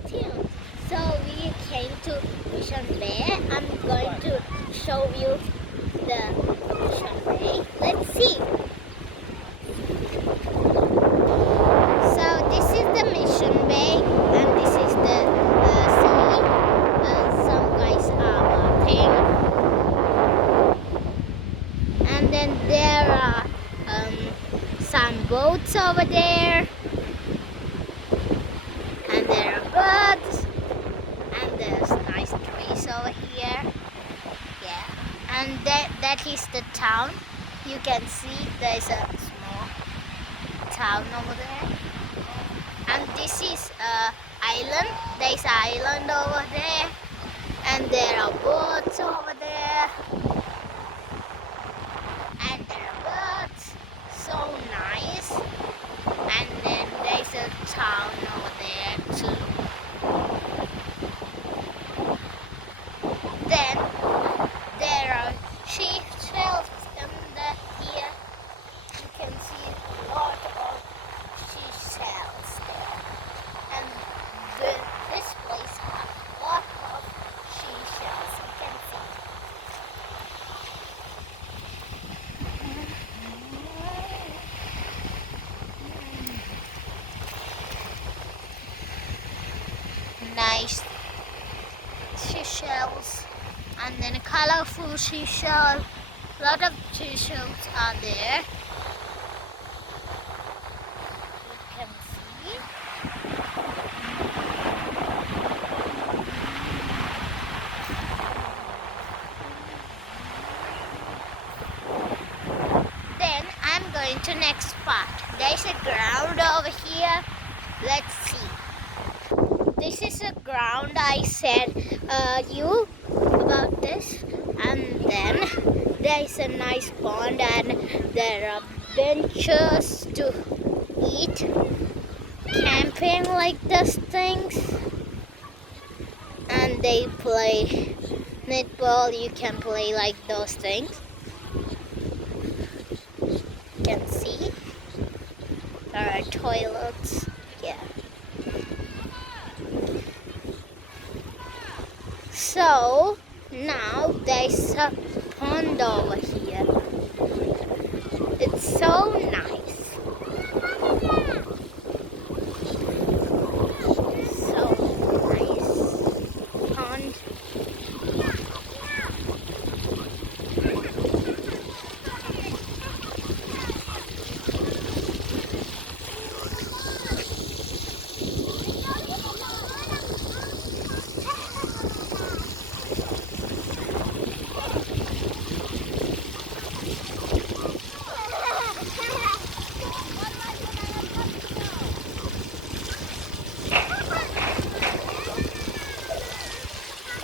tuned. So we came to Mission Bay. I'm going to show you the Mission Bay. Let's see. So this is the Mission Bay and this is the sea. Some guys are walking. And then there are some boats over there. And there are birds. And there's nice trees over here. Yeah. And that is the town. You can see there's a small town over there. And this is island. There's an island over there. And there are boats over there. And there are birds. So nice. And then there's a town over there too. Then there are seashells here. You can see a lot of seashells there. And this place has a lot of seashells. You can see. Nice seashells. And then a colorful seashell. A lot of seashells are there. You can see. Then I'm going to next spot. There's a ground over here. Let's see. This is a ground I said you about this, and then there is a nice pond and there are benches to eat, camping like those things, and they play netball. You can play like those things. You can see there are toilets. Yeah. So now there's a pond over here. It's so nice. So nice pond.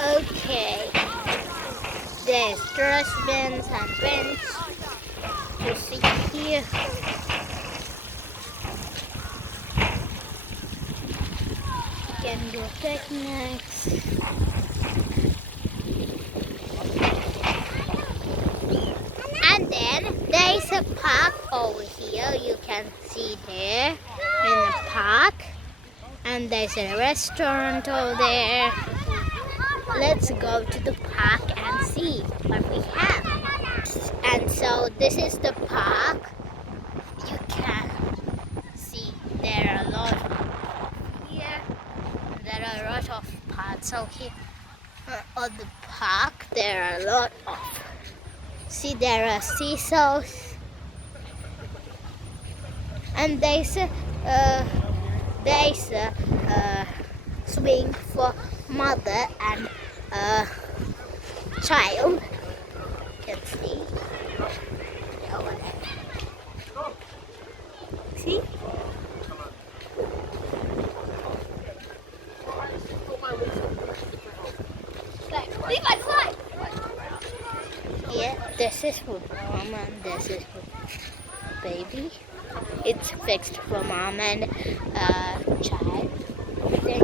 Okay, there's dustbins and bins to see here. You can do picnics. And then there's a park over here. You can see there in the park. And there's a restaurant over there. Let's go to the park and see what we have. And so this is the park. You can see there are a lot here. There are a lot of parts out here. On the park, there are a lot of. See, there are seesaws. And there's a swing for mother and child. You can see over there. See? Yeah, this is for mom and this is for baby. It's fixed for mom and child. Then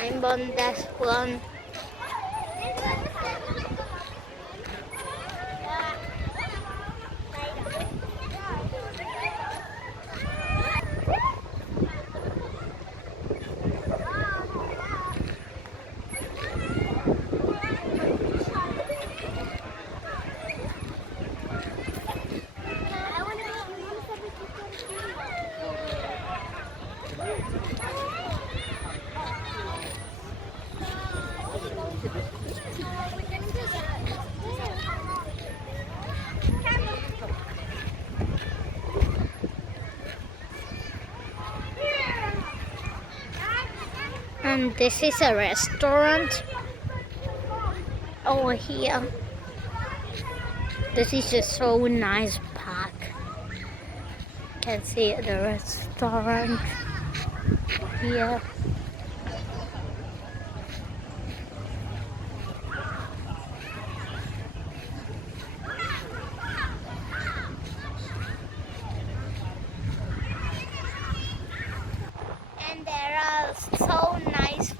climb on that one. And this is a restaurant over here. This is a so nice park. You can see the restaurant here. And there are so nice